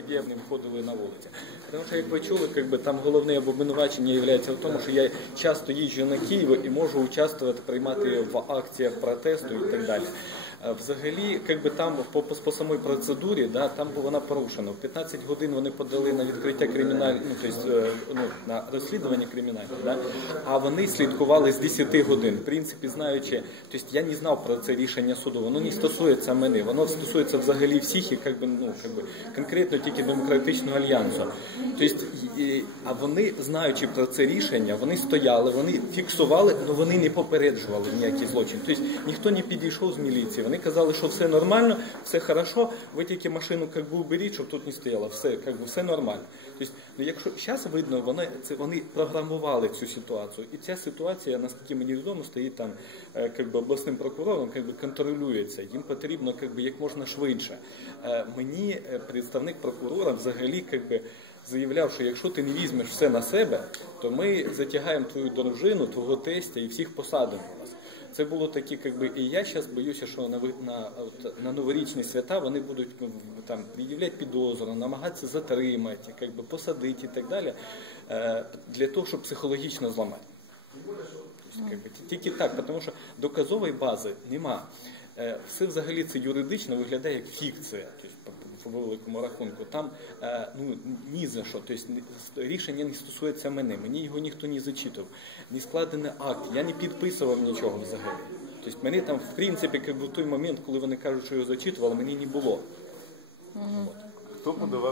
медіа не виходили на вулиці. Тому що, як ви чули, якби, там головне обвинувачення є в тому, що я часто їжджу на Київ і можу участвувати, приймати в акціях протесту і так далі. Взагалі, якби там по, по, самій процедурі, да, там вона порушена. В 15 годин вони подали на відкриття кримінального, ну, е, ну, на розслідування кримінальне, да, а вони слідкували з 10 годин. В принципі, знаючи, тобто я не знав про це рішення суду. Воно не стосується мене, воно стосується взагалі всіх і якби, ну, якби, конкретно тільки демократичного альянсу. Тобто, і- а вони, знаючи про це рішення, вони стояли, вони фіксували, але вони не попереджували ніякий злочин. Тобто ніхто не підійшов з міліції. Вони казали, що все нормально, все хорошо, ви тільки машину как би, уберіть, щоб тут не стояло. Все, как би, все нормально. Тобто, ну, якщо зараз видно, вони, це, вони програмували цю ситуацію. І ця ситуація, наскільки мені відомо, стоїть там е, как би, обласним прокурором, как би, контролюється. Їм потрібно как би, як можна швидше. Е, Мені е, представник прокурора взагалі как би, заявляв, що якщо ти не візьмеш все на себе, то ми затягаємо твою дружину, твого тестя і всіх посадимо вас. Це було такі, якби, і я зараз боюся, що на, на, от, на новорічні свята вони будуть там пред'являти підозру, намагатися затримати, якби, посадити і так далі, е, для того, щоб психологічно зламати. Тобто, тільки так, тому що доказової бази нема. Е, Все взагалі це юридично виглядає як фікція. По- великому рахунку. Там е, ну, ні за що. Тобто, рішення не стосується мене. Мені його ніхто не зачитав. Не складений акт. Я не підписував нічого взагалі. Тобто мене там, в принципі, як в той момент, коли вони кажуть, що його зачитували, мені не було. Хто подавав